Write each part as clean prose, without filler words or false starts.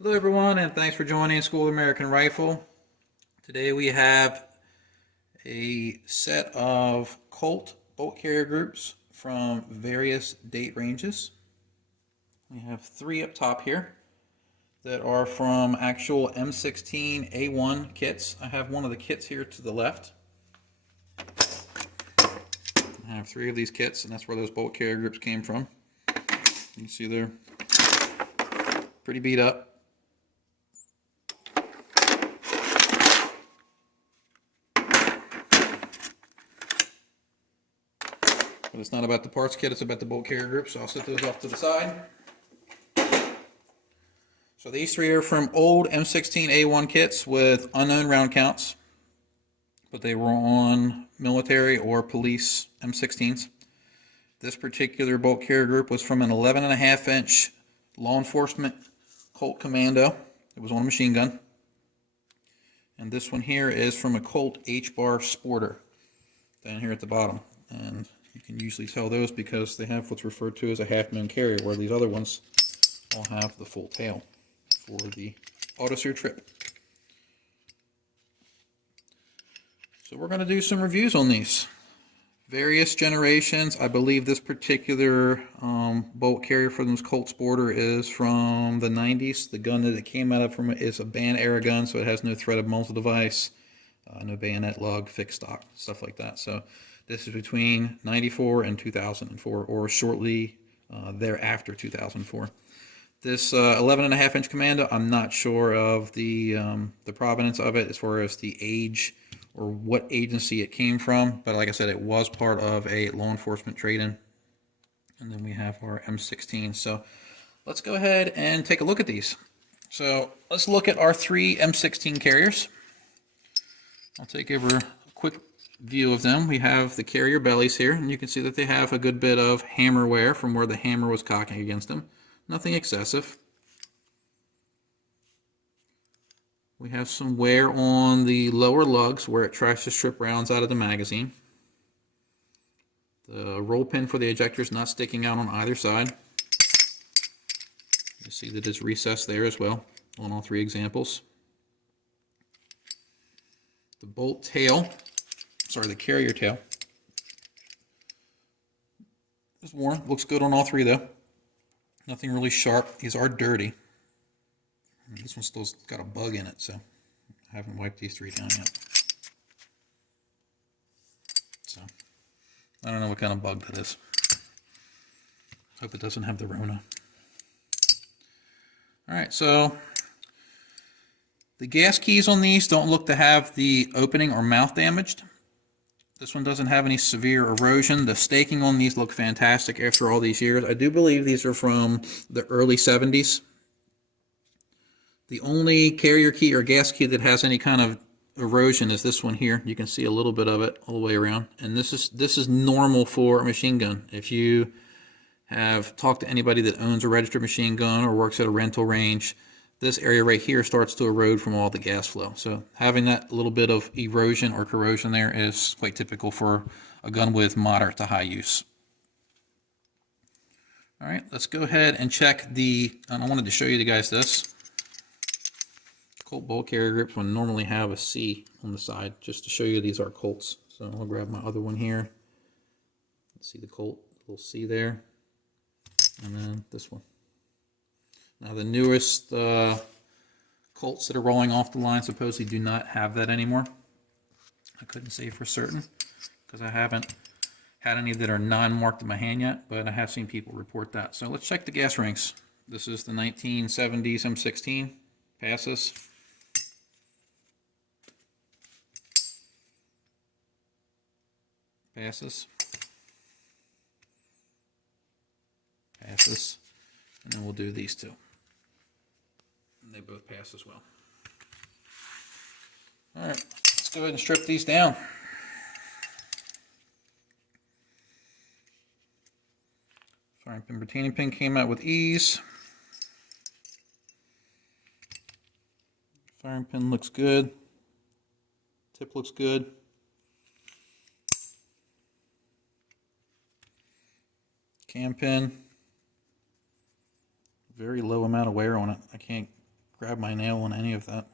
Hello everyone, and thanks for joining School of American Rifle. Today we have a set of Colt bolt carrier groups from various date ranges. We have three up top here that are from actual M16A1 kits. I have one of the kits here to the left. I have three of these kits, and that's where those bolt carrier groups came from. You can see they're pretty beat up. But it's not about the parts kit, it's about the bolt carrier group, so I'll set those off to the side. So these three are from old M16A1 kits with unknown round counts, but they were on military or police M16s. This particular bolt carrier group was from an 11.5-inch law enforcement Colt Commando. It was on a machine gun. And this one here is from a Colt H-Bar Sporter down here at the bottom. And you can usually tell those because they have what's referred to as a half-moon carrier, where these other ones all have the full tail for the auto-sear trip. So we're going to do some reviews on these. Various generations. I believe this particular bolt carrier for this Colt Sporter is from the 90s. The gun that it came out of from is a band era gun, so it has no threaded muzzle device, no bayonet lug, fixed stock, stuff like that. So this is between 94 and 2004, or shortly thereafter 2004. This 11.5-inch Commando, I'm not sure of the provenance of it as far as the age or what agency it came from, but like I said, it was part of a law enforcement trade-in. And then we have our M16. So let's go ahead and take a look at these. So let's look at our three M16 carriers. I'll take over a quick view of them. We have the carrier bellies here, and you can see that they have a good bit of hammer wear from where the hammer was cocking against them. Nothing excessive. We have some wear on the lower lugs where it tries to strip rounds out of the magazine. The roll pin for the ejector is not sticking out on either side. You see that it's recessed there as well on all three examples. The bolt tail, the carrier tail, is worn. Looks good on all three though. Nothing really sharp. These are dirty. This one's still got a bug in it, so I haven't wiped these three down yet. So I don't know what kind of bug that is. Hope it doesn't have the Rona. Alright, so the gas keys on these don't look to have the opening or mouth damaged. This one doesn't have any severe erosion. The staking on these look fantastic after all these years. I do believe these are from the early 70s. The only carrier key or gas key that has any kind of erosion is this one here. You can see a little bit of it all the way around. And this is normal for a machine gun. If you have talked to anybody that owns a registered machine gun or works at a rental range, this area right here starts to erode from all the gas flow. So having that little bit of erosion or corrosion there is quite typical for a gun with moderate to high use. All right, let's go ahead and check and I wanted to show you guys this. Colt bolt carrier grips would normally have a C on the side, just to show you these are Colts. So I'll grab my other one here. Let's see the Colt, little C there, and then this one. Now the newest Colts that are rolling off the line supposedly do not have that anymore. I couldn't say for certain because I haven't had any that are non-marked in my hand yet, but I have seen people report that. So let's check the gas rings. This is the 1970s M16. Passes. Passes. Passes. And then we'll do these two. And they both pass as well. Alright, let's go ahead and strip these down. Firing pin retaining pin came out with ease. Firing pin looks good. Tip looks good. Cam pin. Very low amount of wear on it. I can't grab my nail on any of that.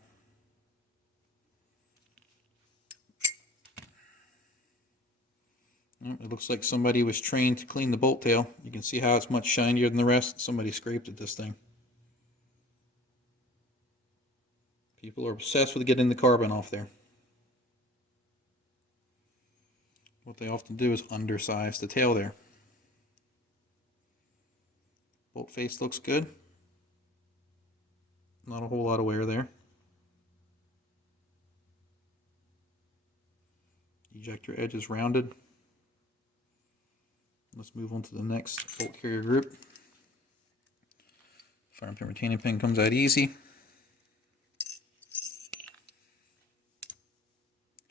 It looks like somebody was trained to clean the bolt tail. You can see how it's much shinier than the rest. Somebody scraped at this thing. People are obsessed with getting the carbon off there. What they often do is undersize the tail there. Bolt face looks good. Not a whole lot of wear there. Ejector edge is rounded. Let's move on to the next bolt carrier group. Firing pin retaining pin comes out easy.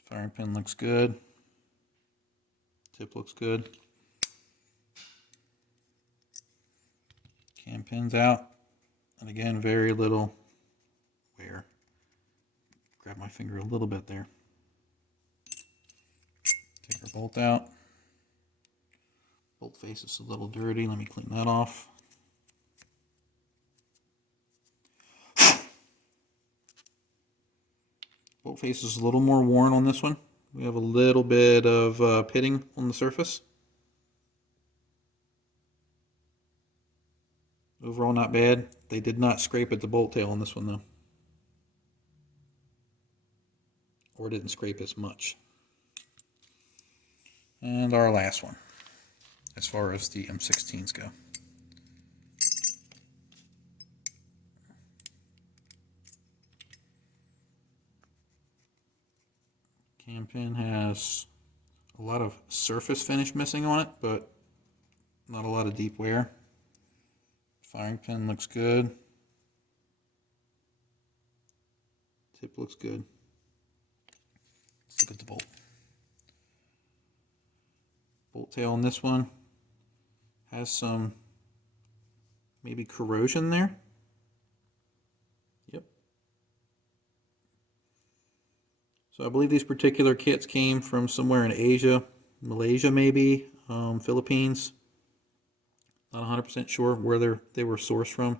Firing pin looks good. Tip looks good. Cam pin's out. And again, very little wear. Grab my finger a little bit there. Take our bolt out. Bolt face is a little dirty. Let me clean that off. Bolt face is a little more worn on this one. We have a little bit of pitting on the surface. Overall not bad. They did not scrape at the bolt tail on this one though. Or didn't scrape as much. And our last one, as far as the M16s go. Cam pin has a lot of surface finish missing on it, but not a lot of deep wear. Firing pin looks good. Tip looks good. Let's look at the bolt. Bolt tail on this one has some maybe corrosion there. Yep. So I believe these particular kits came from somewhere in Asia, Malaysia maybe, Philippines. Not 100% sure where they were sourced from,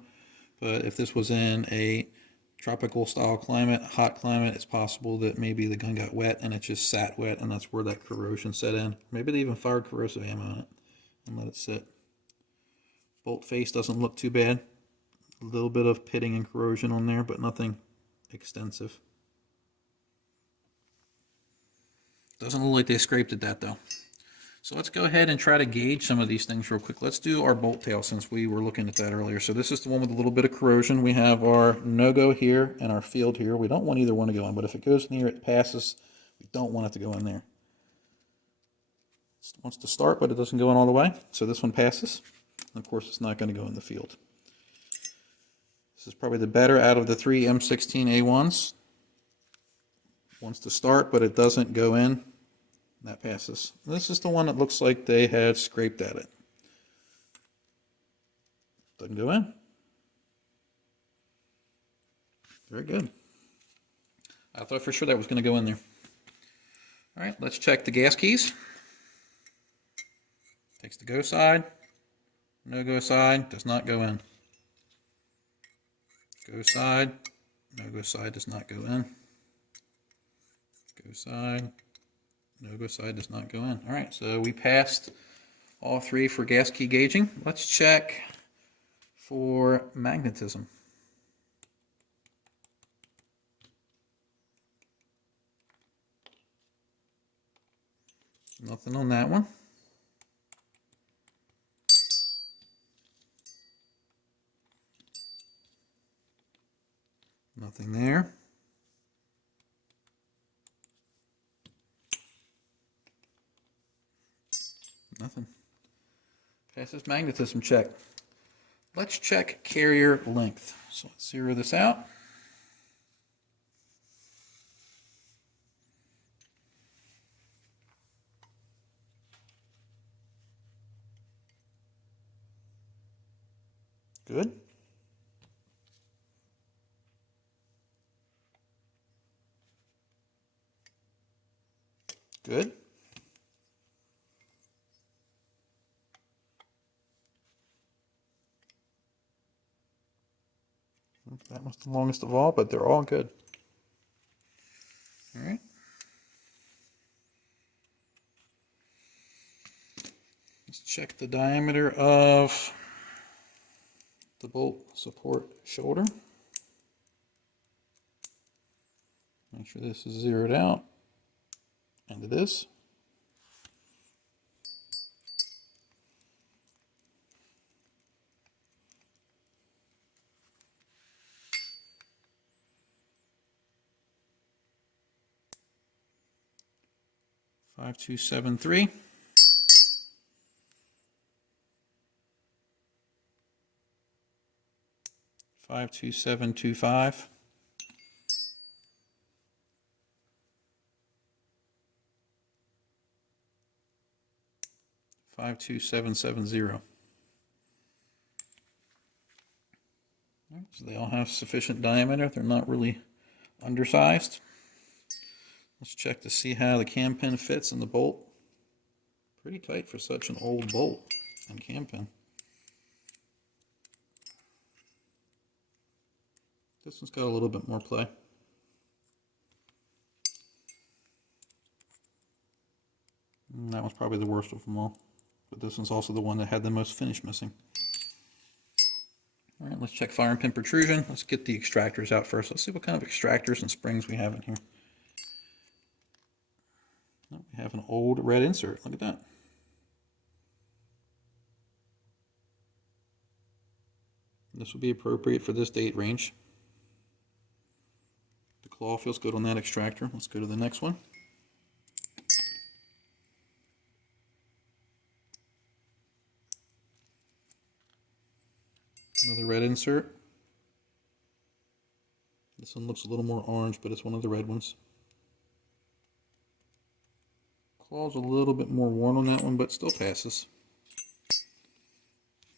but if this was in a tropical style climate, hot climate, it's possible that maybe the gun got wet and it just sat wet, and that's where that corrosion set in. Maybe they even fired corrosive ammo on it and let it sit. Bolt face doesn't look too bad. A little bit of pitting and corrosion on there, but nothing extensive. Doesn't look like they scraped at that though. So let's go ahead and try to gauge some of these things real quick. Let's do our bolt tail since we were looking at that earlier. So this is the one with a little bit of corrosion. We have our no-go here and our field here. We don't want either one to go in, but if it goes in here, it passes. We don't want it to go in there. It wants to start, but it doesn't go in all the way. So this one passes. And of course, it's not going to go in the field. This is probably the better out of the three M16A1s. Wants to start, but it doesn't go in. That passes. This is the one that looks like they had scraped at it. Doesn't go in. Very good. I thought for sure that was going to go in there. All right, let's check the gas keys. Takes the go side. No go side. Does not go in. Go side. No go side does not go in. Go side. No go side does not go in. All right, so we passed all three for gas key gauging. Let's check for magnetism. Nothing on that one. Nothing there. Nothing. Passes magnetism check. Let's check carrier length. So let's zero this out. Good. Good. That was the longest of all, but they're all good. All right. Let's check the diameter of the bolt support shoulder. Make sure this is zeroed out, and it is. Five two seven three. 52725. 52770. So they all have sufficient diameter. They're not really undersized. Let's check to see how the cam pin fits in the bolt. Pretty tight for such an old bolt and cam pin. This one's got a little bit more play. And that one's probably the worst of them all. But this one's also the one that had the most finish missing. All right, let's check firing pin protrusion. Let's get the extractors out first. Let's see what kind of extractors and springs we have in here. Oh, we have an old red insert. Look at that. This would be appropriate for this date range. The claw feels good on that extractor. Let's go to the next one. Another red insert. This one looks a little more orange, but it's one of the red ones. Claw's a little bit more worn on that one, but still passes.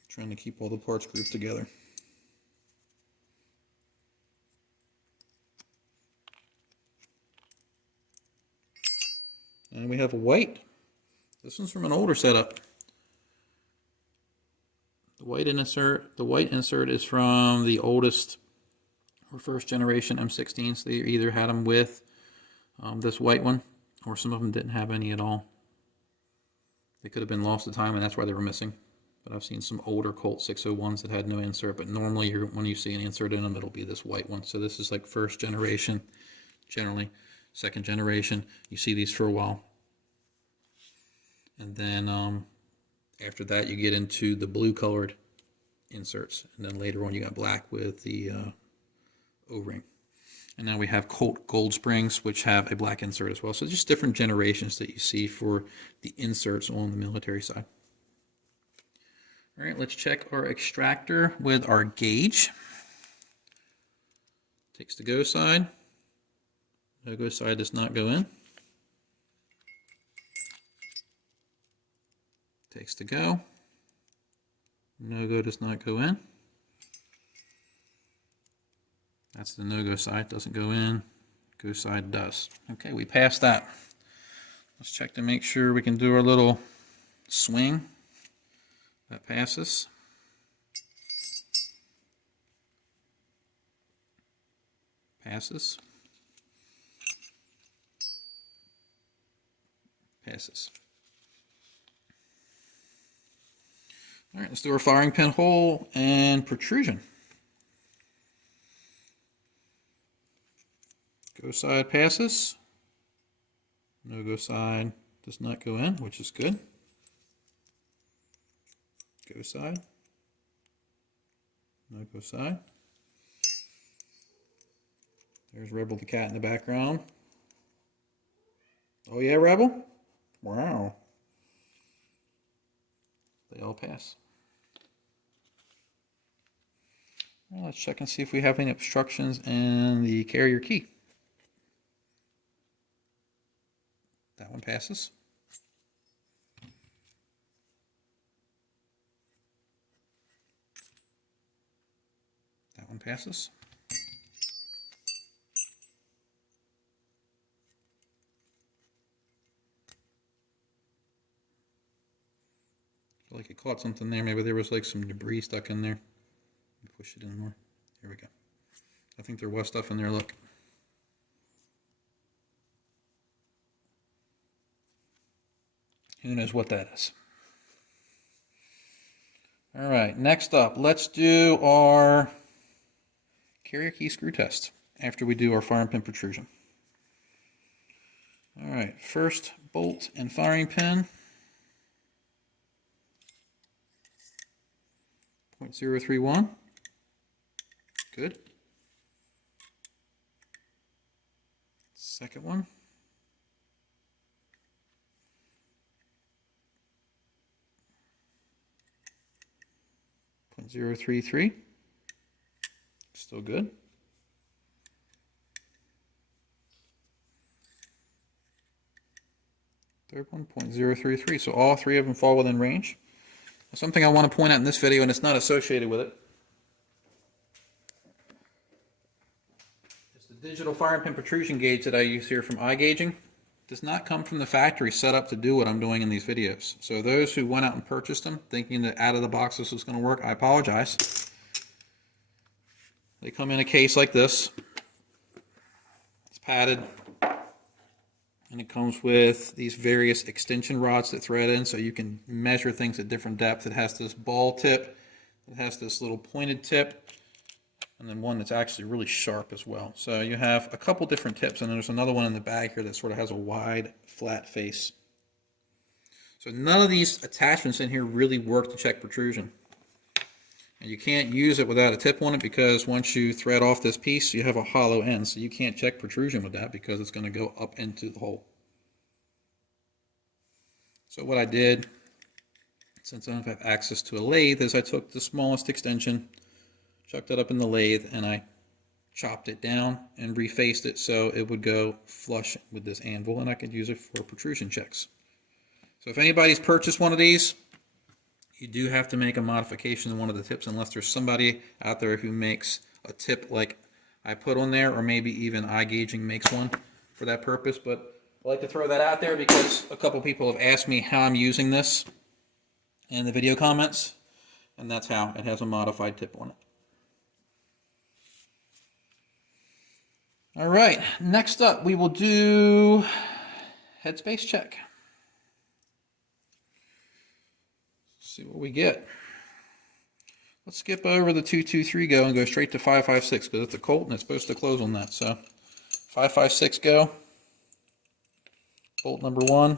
Trying to keep all the parts grouped together. And we have a white. This one's from an older setup. The white insert is from the oldest or first generation M16s. They either had them with this white one, or some of them didn't have any at all. They could have been lost to time, and that's why they were missing. But I've seen some older Colt 601s that had no insert, but normally when you see an insert in them, it'll be this white one. So this is like first generation, generally. Second generation, you see these for a while. And then after that, you get into the blue colored inserts. And then later on, you got black with the O-ring. And now we have Colt Gold Springs, which have a black insert as well. So just different generations that you see for the inserts on the military side. All right, let's check our extractor with our gauge. Takes the go side. No go side does not go in. Takes the go. No go does not go in. That's the no-go side, doesn't go in. Go side does. Okay, we passed that. Let's check to make sure we can do our little swing. That passes. Passes. Passes. All right, let's do our firing pin hole and protrusion. Go side passes. No go side does not go in, which is good. Go side. No go side. There's Rebel the cat in the background. Oh yeah, Rebel? Wow. They all pass. Well, let's check and see if we have any obstructions in the carrier key. That one passes. That one passes. I feel like it caught something there. Maybe there was like some debris stuck in there. Push it in more. Here we go. think there was stuff in there, look. Who knows what that is? All right, next up, let's do our carrier key screw test after we do our firing pin protrusion. All right, first bolt and firing pin. 0.031. Good. Second one. 0.033. Still good. Third one, 0.033. So all three of them fall within range. Something I want to point out in this video, and it's not associated with it, is the digital firing pin protrusion gauge that I use here from iGaging. Does not come from the factory set up to do what I'm doing in these videos. So those who went out and purchased them thinking that out of the box this was going to work, I apologize. They come in a case like this. It's padded. And it comes with these various extension rods that thread in so you can measure things at different depths. It has this ball tip. It has this little pointed tip. And then one that's actually really sharp as well. So you have a couple different tips, and then there's another one in the bag here that sort of has a wide, flat face. So none of these attachments in here really work to check protrusion. And you can't use it without a tip on it because once you thread off this piece, you have a hollow end. So you can't check protrusion with that because it's going to go up into the hole. So what I did, since I don't have access to a lathe, is I took the smallest extension, chucked it up in the lathe, and I chopped it down and refaced it so it would go flush with this anvil, and I could use it for protrusion checks. So if anybody's purchased one of these, you do have to make a modification in one of the tips unless there's somebody out there who makes a tip like I put on there, or maybe even iGaging makes one for that purpose. But I like to throw that out there because a couple people have asked me how I'm using this in the video comments, and that's how. It has a modified tip on it. All right, next up we will do headspace check. See what we get. Let's skip over the 223 go and go straight to 556 because it's a Colt and it's supposed to close on that. So 556 go. Bolt number 1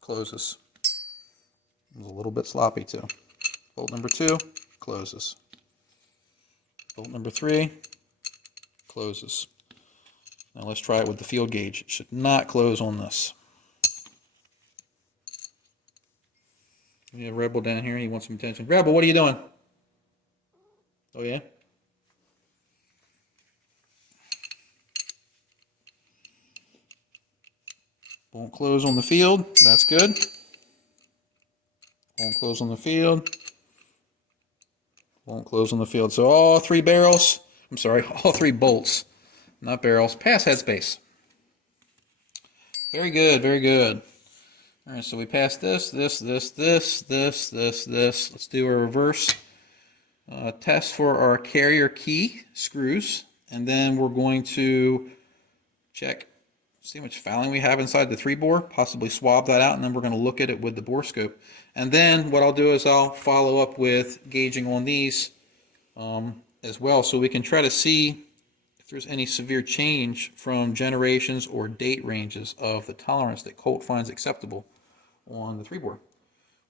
closes. It was a little bit sloppy too. Bolt number 2 closes. Bolt number 3 closes. Now let's try it with the field gauge. It should not close on this. We have Rebel down here. He wants some attention. Rebel, what are you doing? Oh, yeah? Won't close on the field. That's good. Won't close on the field. Won't close on the field. So all three barrels, I'm sorry, all three bolts, not barrels, pass headspace. Very good, very good. All right, so we passed this. Let's do a reverse test for our carrier key screws, and then we're going to check, see how much fouling we have inside the 3-bore, possibly swab that out, and then we're going to look at it with the bore scope. And then what I'll do is I'll follow up with gauging on these as well, so we can try to see if there's any severe change from generations or date ranges of the tolerance that Colt finds acceptable on the 3-bore,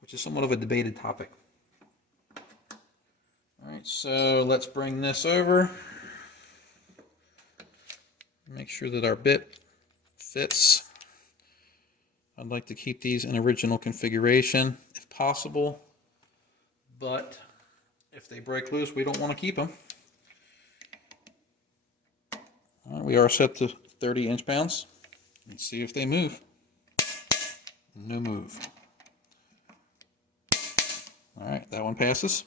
which is somewhat of a debated topic. All right, so let's bring this over. Make sure that our bit fits. I'd like to keep these in original configuration if possible, but if they break loose, we don't want to keep them. All right, we are set to 30 inch-pounds. Let's see if they move. No move. All right, that one passes.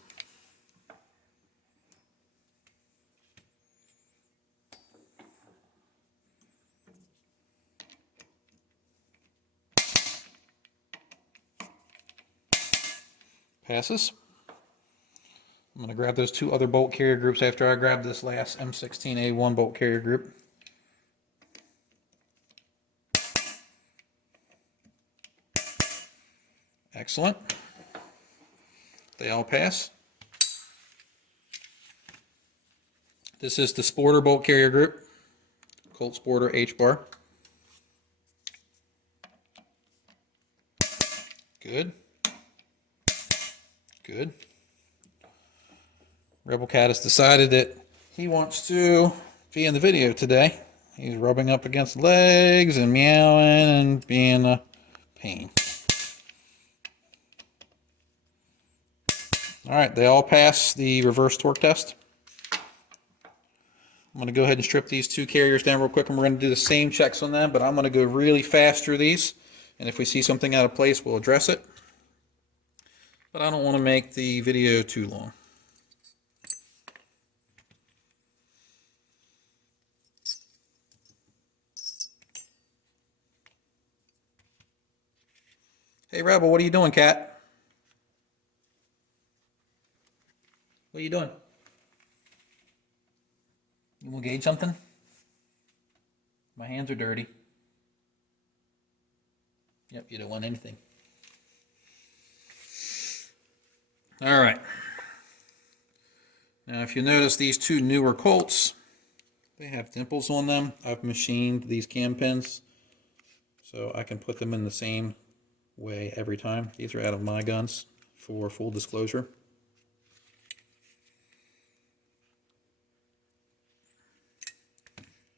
Passes. I'm going to grab those two other bolt carrier groups after I grab this last M16A1 bolt carrier group. Excellent. They all pass. This is the Sporter bolt carrier group, Colt Sporter H-bar. Good. Good. Rebel Cat has decided that he wants to be in the video today. He's rubbing up against legs and meowing and being a pain. All right, they all pass the reverse torque test. I'm going to go ahead and strip these two carriers down real quick, and we're going to do the same checks on them, but I'm going to go really fast through these, and if we see something out of place, we'll address it. But I don't want to make the video too long. Hey, Rebel, what are you doing, cat? What are you doing? You want to gauge something? My hands are dirty. Yep, you don't want anything. All right. Now, if you notice these two newer Colts, they have dimples on them. I've machined these cam pins so I can put them in the same way every time. These are out of my guns for full disclosure.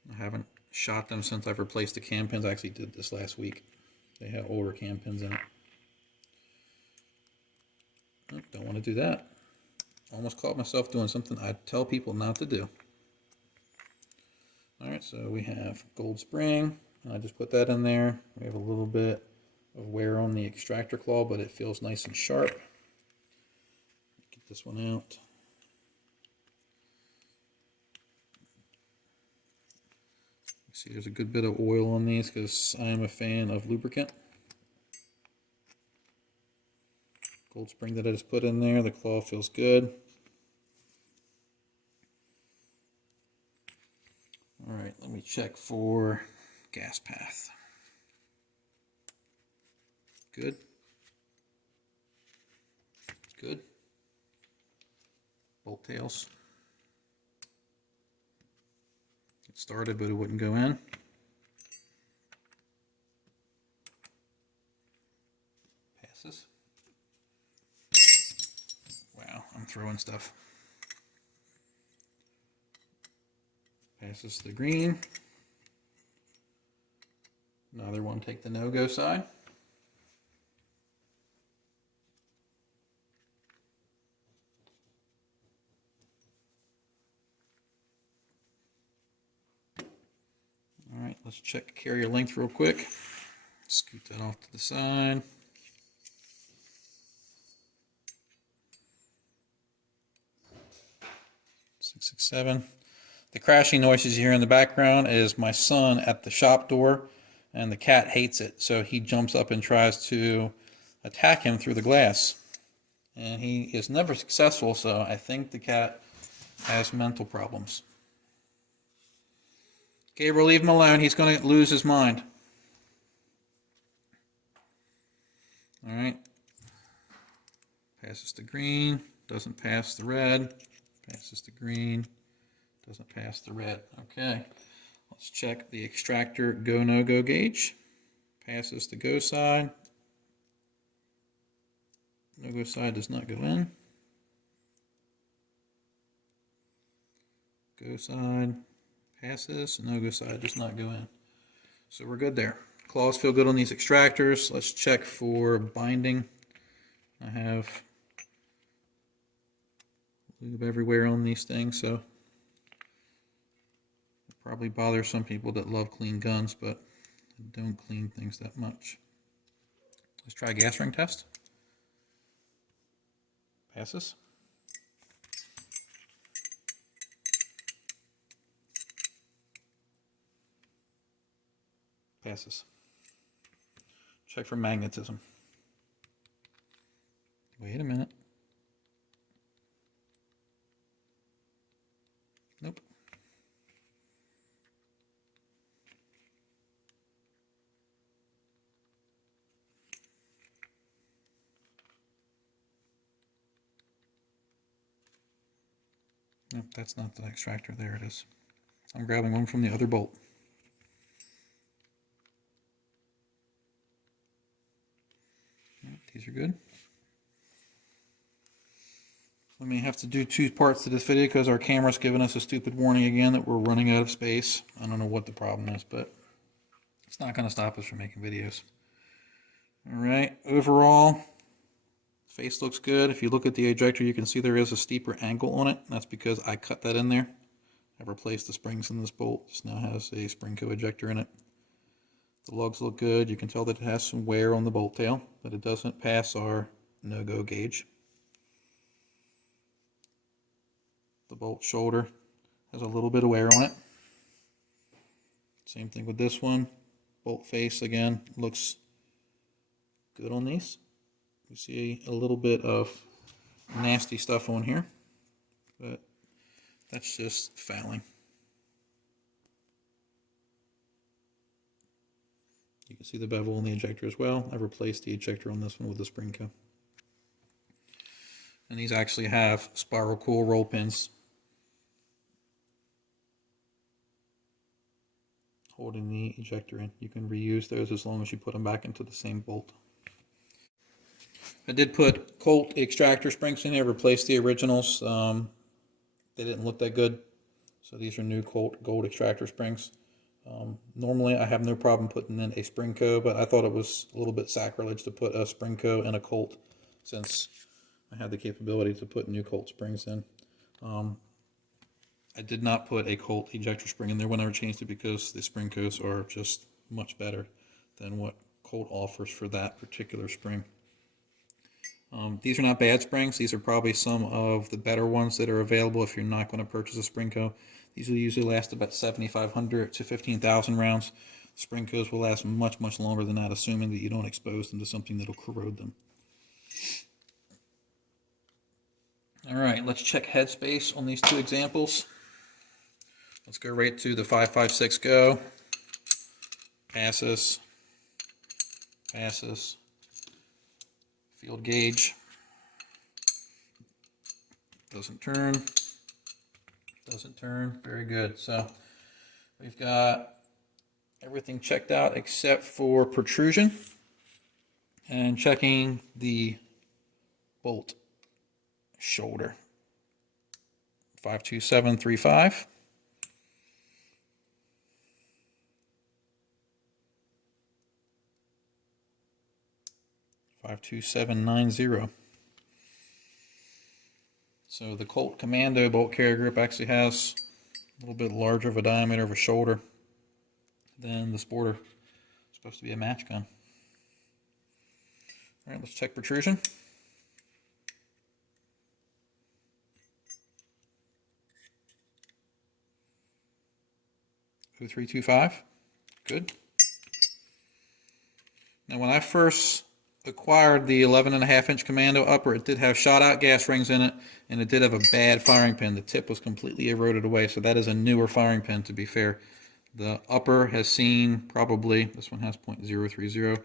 I haven't shot them since I've replaced the cam pins. I actually did this last week. They have older cam pins in it. Oh, don't want to do that. Almost caught myself doing something I tell people not to do. Alright, so we have gold spring. I just put that in there. We have a little bit of wear on the extractor claw, but it feels nice and sharp. Get this one out. See, there's a good bit of oil on these because I am a fan of lubricant. Gold spring that I just put in there, the claw feels good. Alright, let me check for gas path. Good. Good. Bolt tails. It started, but it wouldn't go in. Passes. Wow, I'm throwing stuff. Passes the green. Another one, take the no-go side. All right, let's check carrier length real quick. Scoot that off to the side. Six, 7. The crashing noises you hear in the background is my son at the shop door, and the cat hates it, so he jumps up and tries to attack him through the glass. And he is never successful, so I think the cat has mental problems. Gabriel, leave him alone. He's going to lose his mind. All right. Passes the green. Doesn't pass the red. Passes the green. Doesn't pass the red. Okay. Let's check the extractor go-no-go gauge. Passes the go side. No-go side does not go in. Go side. Passes, no-go side does not go in. So we're good there. Claws feel good on these extractors. Let's check for binding. I have lube everywhere on these things, so it'll probably bother some people that love clean guns, but don't clean things that much. Let's try a gas ring test. Passes. Passes. Check for magnetism. Wait a minute. Nope, that's not the extractor. There it is. I'm grabbing one from the other bolt. Yep, these are good. We may have to do 2 parts to this video because our camera's giving us a stupid warning again that we're running out of space. I don't know what the problem is, but it's not going to stop us from making videos. Alright, overall, face looks good. If you look at the ejector, you can see there is a steeper angle on it. That's because I cut that in there. I replaced the springs in this bolt. This now has a spring co-ejector in it. The lugs look good. You can tell that it has some wear on the bolt tail, but it doesn't pass our no-go gauge. The bolt shoulder has a little bit of wear on it. Same thing with this one. Bolt face, again, looks good on these. You see a little bit of nasty stuff on here, but that's just fouling. You can see the bevel on the ejector as well. I replaced the ejector on this one with a spring co. And these actually have spiral coil roll pins holding the ejector in. You can reuse those as long as you put them back into the same bolt. I did put Colt extractor springs in here, replaced the originals. They didn't look that good, so these are new Colt gold extractor springs. Normally I have no problem putting in a spring co, but I thought it was a little bit sacrilege to put a spring co in a Colt since I had the capability to put new Colt springs in. I did not put a Colt ejector spring in there when I changed it because the spring co's are just much better than what Colt offers for that particular spring. These are not bad springs. These are probably some of the better ones that are available if you're not going to purchase a spring co. These will usually last about 7,500 to 15,000 rounds. Spring co's will last much, much longer than that, assuming that you don't expose them to something that will corrode them. All right, let's check headspace on these 2 examples. Let's go right to the 556 go. Passes. Passes. Field gauge. Doesn't turn. Doesn't turn. Very good. So we've got everything checked out except for protrusion. And checking the bolt shoulder. 52735. 52790. So the Colt Commando bolt carrier grip actually has a little bit larger of a diameter of a shoulder than the Sporter. It's supposed to be a match gun. All right, let's check protrusion. .0325. Good. Now when I first acquired the 11.5-inch Commando upper, it did have shot out gas rings in it, and it did have a bad firing pin. The tip was completely eroded away, so that is a newer firing pin, to be fair. The upper has seen probably, this one has .030.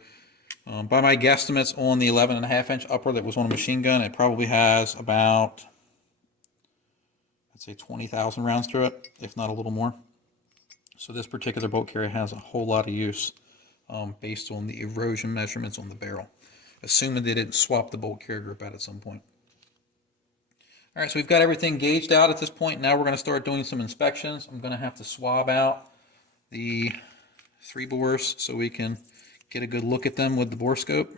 By my guesstimates on the 11.5-inch upper that was on a machine gun, it probably has about, I'd say 20,000 rounds through it, if not a little more. So this particular bolt carrier has a whole lot of use based on the erosion measurements on the barrel, assuming they didn't swap the bolt carrier grip out at some point. All right, so we've got everything gauged out at this point. Now we're going to start doing some inspections. I'm going to have to swab out the 3 bores so we can get a good look at them with the bore scope.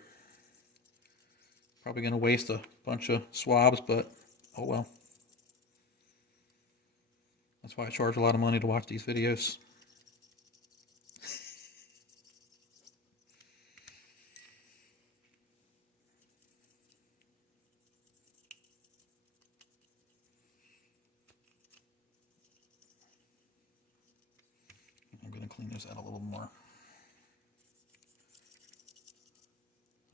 Probably going to waste a bunch of swabs, but oh well. That's why I charge a lot of money to watch these videos. I'm going to clean this out a little more.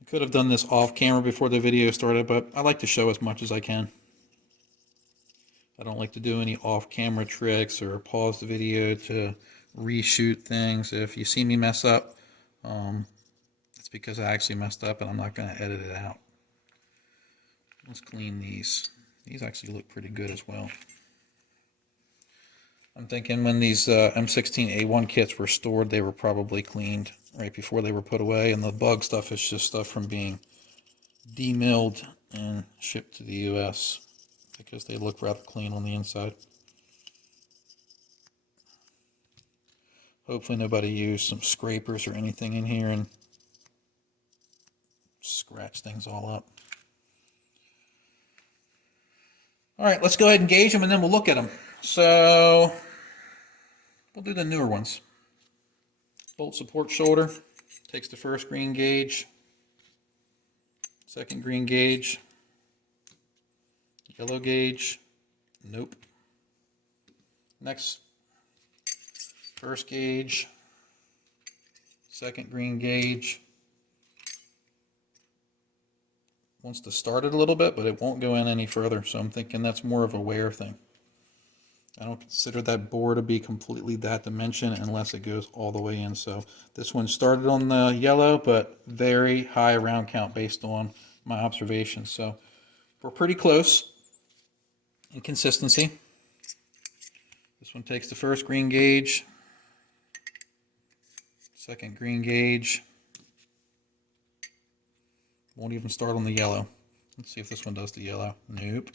I could have done this off camera before the video started, but I like to show as much as I can. I don't like to do any off-camera tricks or pause the video to reshoot things. If you see me mess up, it's because I actually messed up and I'm not going to edit it out. Let's clean these. These actually look pretty good as well. I'm thinking when these M16A1 kits were stored, they were probably cleaned right before they were put away, and the bug stuff is just stuff from being demilled and shipped to the US because they look rather clean on the inside. Hopefully nobody used some scrapers or anything in here and scratch things all up. All right, let's go ahead and gauge them and then we'll look at them. So we'll do the newer ones. Bolt support shoulder takes the first green gauge, second green gauge, yellow gauge, nope. Next, first gauge, second green gauge. Wants to start it a little bit, but it won't go in any further, so I'm thinking that's more of a wear thing. I don't consider that bore to be completely that dimension unless it goes all the way in. So this one started on the yellow, but very high round count based on my observations. So we're pretty close in consistency. This one takes the first green gauge, second green gauge. Won't even start on the yellow. Let's see if this one does the yellow. Nope.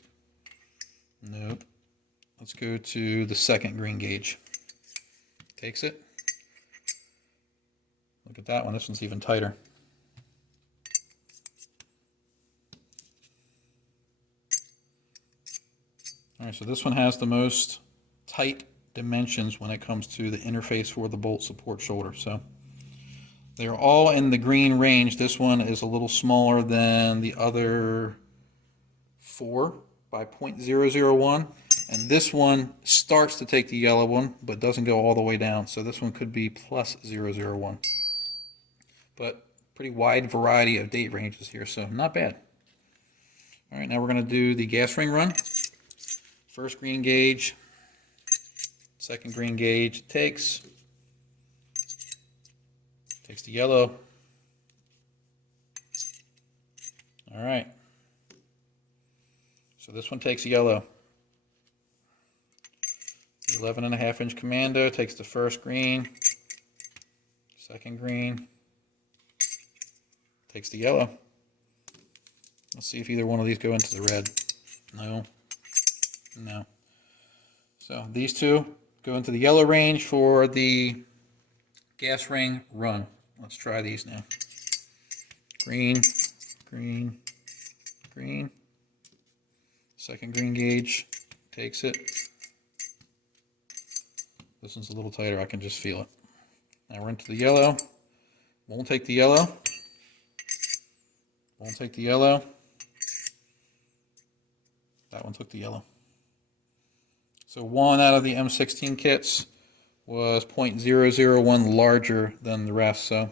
Nope. Let's go to the second green gauge. Takes it. Look at that one. This one's even tighter. All right, so this one has the most tight dimensions when it comes to the interface for the bolt support shoulder. So they're all in the green range. This one is a little smaller than the other 4 by 0.001. And this one starts to take the yellow one, but doesn't go all the way down. So this one could be plus 0.001. But pretty wide variety of date ranges here, so not bad. All right, now we're going to do the gas ring run. First green gauge, second green gauge takes the yellow. All right. So this one takes yellow. The 11.5-inch commando takes the first green, second green, takes the yellow. Let's see if either one of these go into the red. No. No. So these two go into the yellow range for the gas ring run. Let's try these now. Green, green, green. Second green gauge takes it. This one's a little tighter. I can just feel it. Now we're into the yellow. Won't take the yellow. Won't take the yellow. That one took the yellow. So one out of the M16 kits was 0.001 larger than the rest. So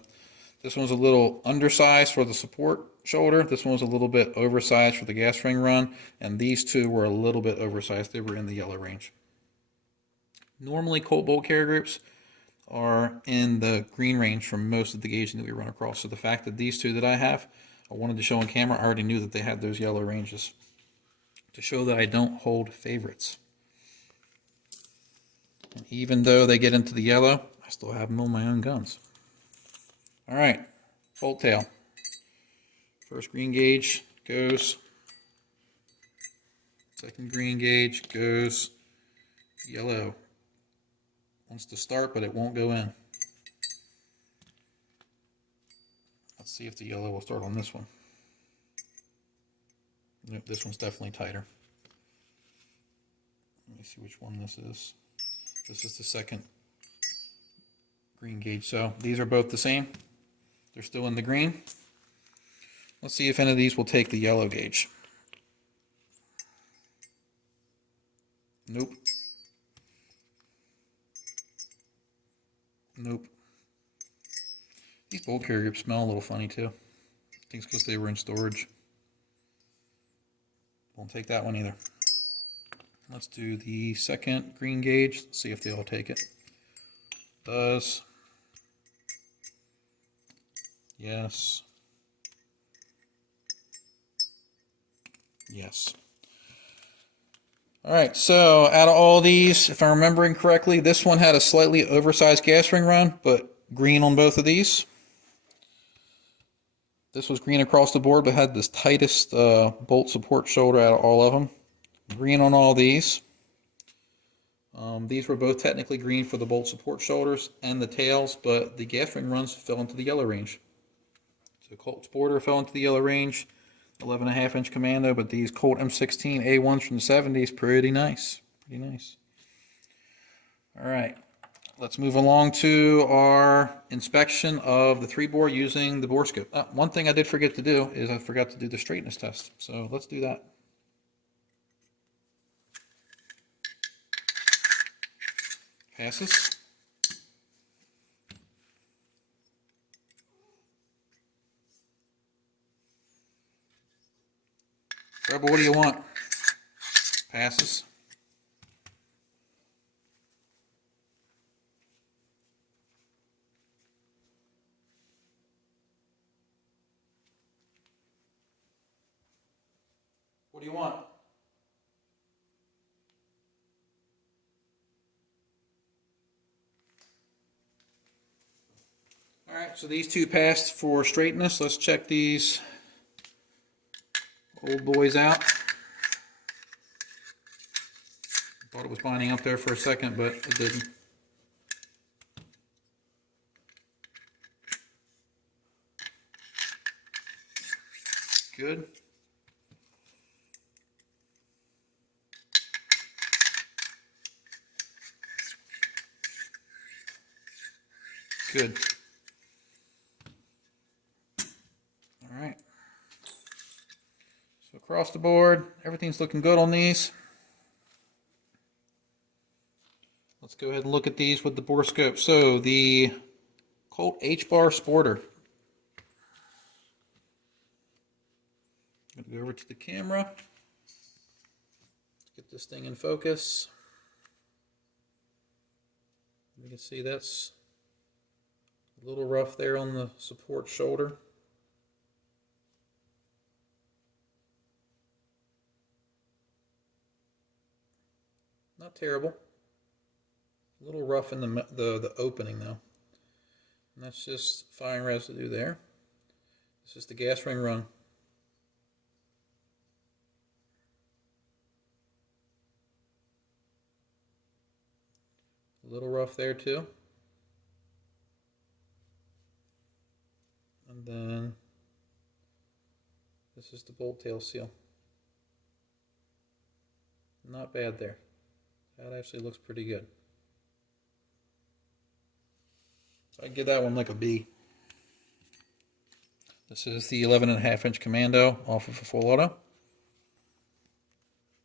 this one's a little undersized for the support shoulder. This one was a little bit oversized for the gas ring run. And these two were a little bit oversized. They were in the yellow range. Normally Colt bolt carrier groups are in the green range for most of the gauging that we run across. So the fact that these two that I have, I wanted to show on camera, I already knew that they had those yellow ranges to show that I don't hold favorites. And even though they get into the yellow, I still have them on my own guns. All right, bolt tail. First green gauge goes. Second green gauge goes yellow. Wants to start, but it won't go in. Let's see if the yellow will start on this one. Nope, this one's definitely tighter. Let me see which one this is. This is the second green gauge. So these are both the same. They're still in the green. Let's see if any of these will take the yellow gauge. Nope. Nope. These bolt carrier groups smell a little funny too. I think it's because they were in storage. Won't take that one either. Let's do the second green gauge. Let's see if they all take it. Does. Yes. Yes. All right, so out of all these, if I'm remembering correctly, this one had a slightly oversized gas ring run, but green on both of these. This was green across the board, but had this tightest bolt support shoulder out of all of them. Green on all these. These were both technically green for the bolt support shoulders and the tails, but the gas ring runs fell into the yellow range. So Colt Sporter fell into the yellow range, 11.5-inch Commando, but these Colt M16 A1s from the 70s, pretty nice. Pretty nice. All right, let's move along to our inspection of the 3-bore using the bore scope. One thing I did forget to do is I forgot to do the straightness test, so let's do that. Passes. Rebel, what do you want? Passes. What do you want? All right, so these two passed for straightness. Let's check these old boys out. Thought it was binding up there for a second, but it didn't. Good. Good. All right. So across the board, everything's looking good on these. Let's go ahead and look at these with the bore scope. So the Colt H-Bar Sporter. I'm going to go over to the camera. Get this thing in focus. You can see that's a little rough there on the support shoulder. Not terrible. A little rough in the opening though. And that's just firing residue there. This is the gas ring run. A little rough there too. And then this is the bolt tail seal. Not bad there. That actually looks pretty good. So I'd give that one like a B. This is the 11.5-inch Commando off of a full auto.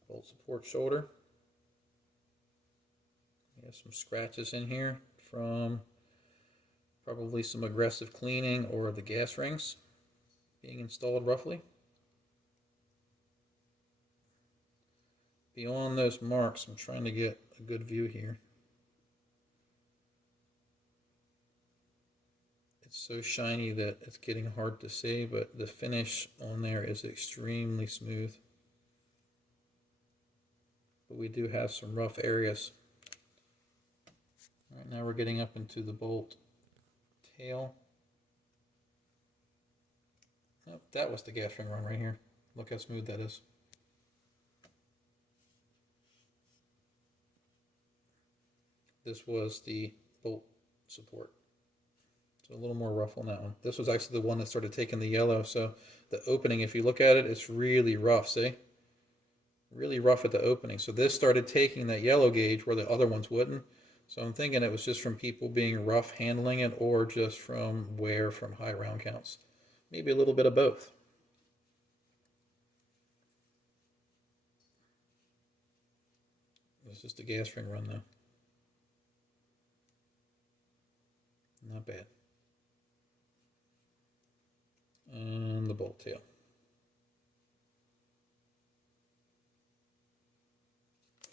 Bolt support shoulder. We have some scratches in here from probably some aggressive cleaning or the gas rings being installed roughly. Beyond those marks, I'm trying to get a good view here. It's so shiny that it's getting hard to see, but the finish on there is extremely smooth. But we do have some rough areas. All right, now we're getting up into the bolt tail. Oh, that was the gas ring run right here. Look how smooth that is. This was the bolt support. So a little more rough on that one. This was actually the one that started taking the yellow. So the opening, if you look at it, it's really rough, see? Really rough at the opening. So this started taking that yellow gauge where the other ones wouldn't. So I'm thinking it was just from people being rough handling it or just from wear from high round counts. Maybe a little bit of both. This is the gas ring run though. Not bad. And the bolt tail.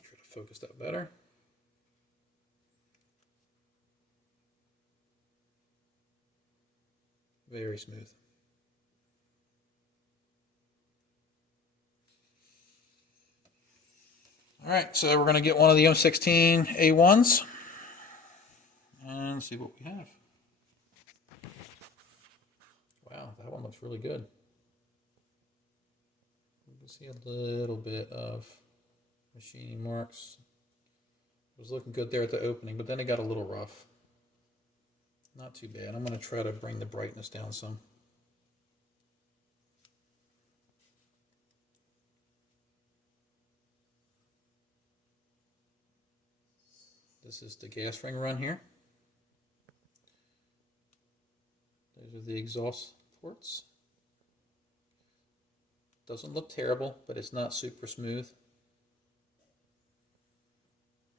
Try to focus that better. Very smooth. All right, so we're going to get one of the M16 A1s and see what we have. Wow, that one looks really good. You can see a little bit of machining marks. It was looking good there at the opening, but then it got a little rough. Not too bad. I'm going to try to bring the brightness down some. This is the gas ring run here. Those are the exhaust ports. Doesn't look terrible, but it's not super smooth.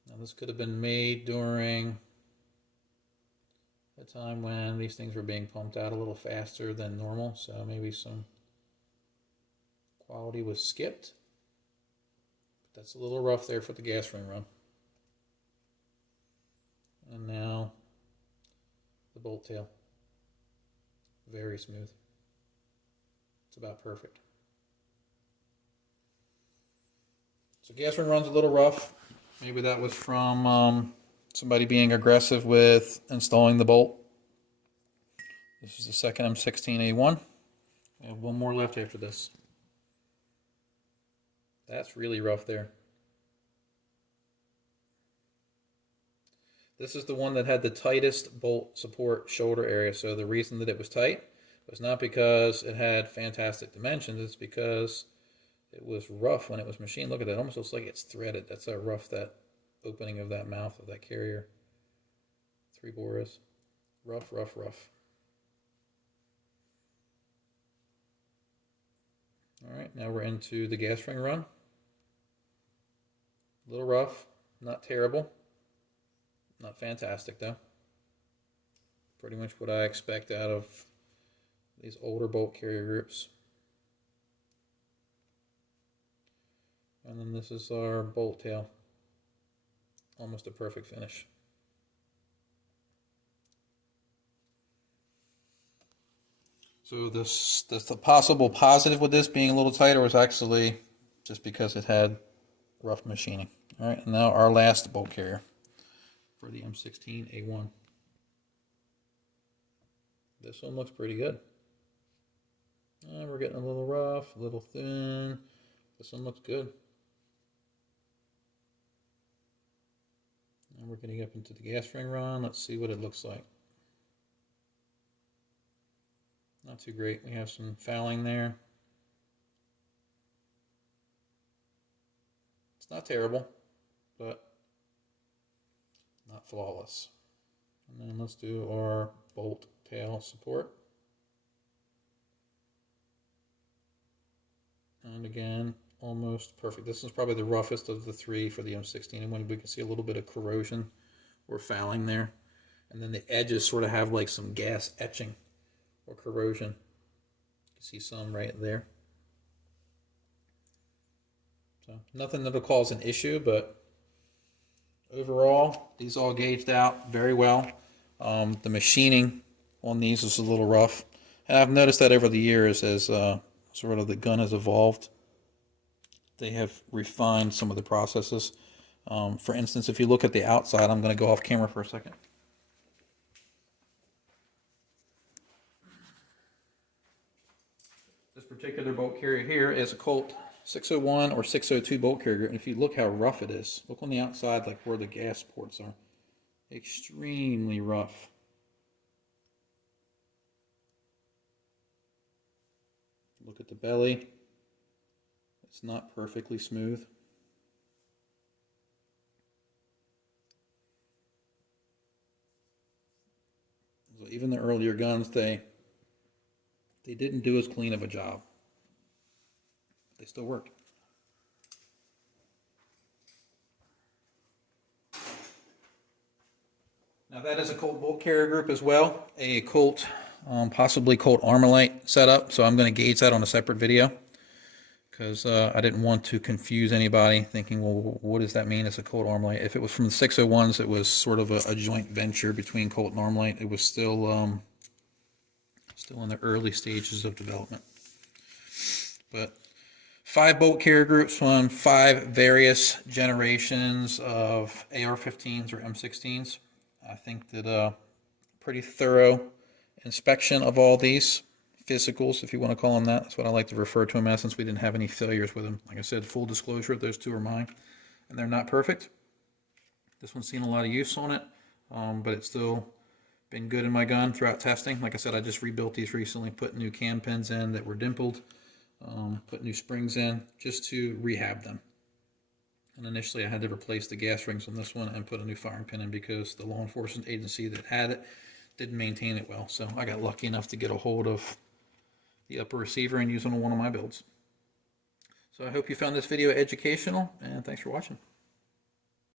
Now this could have been made during a time when these things were being pumped out a little faster than normal, so maybe some quality was skipped. But that's a little rough there for the gas ring run. And now the bolt tail. Very smooth. It's about perfect. So gas ring run's a little rough. Maybe that was from somebody being aggressive with installing the bolt. This is the second M16A1. I have one more left after this. That's really rough there. This is the one that had the tightest bolt support shoulder area. So the reason that it was tight was not because it had fantastic dimensions. It's because it was rough when it was machined. Look at that. It almost looks like it's threaded. That's how rough that opening of that mouth of that carrier 3-bore is. Rough, rough, rough. All right, now we're into the gas ring run. A little rough, not terrible. Not fantastic though. Pretty much what I expect out of these older bolt carrier groups. And then this is our bolt tail. Almost a perfect finish. So the possible positive with this being a little tighter was actually just because it had rough machining. All right, and now our last bolt carrier for the M16A1. This one looks pretty good. And we're getting a little rough, a little thin. This one looks good. And we're getting up into the gas ring run. Let's see what it looks like. Not too great. We have some fouling there. It's not terrible, but not flawless. And then let's do our bolt tail support. And again, almost perfect. This is probably the roughest of the three for the M16. And when we can see a little bit of corrosion or fouling there. And then the edges sort of have like some gas etching or corrosion. You can see some right there. So nothing that'll cause an issue, but overall, these all gauged out very well. The machining on these is a little rough. And I've noticed that over the years as sort of the gun has evolved. They have refined some of the processes. For instance, if you look at the outside, I'm going to go off camera for a second. This particular bolt carrier here is a Colt 601 or 602 bolt carrier, and if you look how rough it is, look on the outside like where the gas ports are. Extremely rough. Look at the belly. It's not perfectly smooth. So even the earlier guns, they didn't do as clean of a job. They still worked. Now that is a Colt bolt carrier group as well, a Colt, possibly Colt Armalite setup. So I'm going to gauge that on a separate video because I didn't want to confuse anybody thinking, well, what does that mean as a Colt Armalite? If it was from the 601s, it was sort of a joint venture between Colt and Armalite. It was still in the early stages of development. But 5 bolt carrier groups from 5 various generations of AR-15s or M16s. I think that pretty thorough inspection of all these physicals, if you want to call them that. That's what I like to refer to them as, since we didn't have any failures with them. Like I said, full disclosure, those 2 are mine, and they're not perfect. This one's seen a lot of use on it, but it's still been good in my gun throughout testing. Like I said, I just rebuilt these recently, put new cam pins in that were dimpled, put new springs in just to rehab them. And initially I had to replace the gas rings on this one and put a new firing pin in because the law enforcement agency that had it didn't maintain it well. So I got lucky enough to get a hold of the upper receiver and use it on one of my builds. So I hope you found this video educational, and thanks for watching.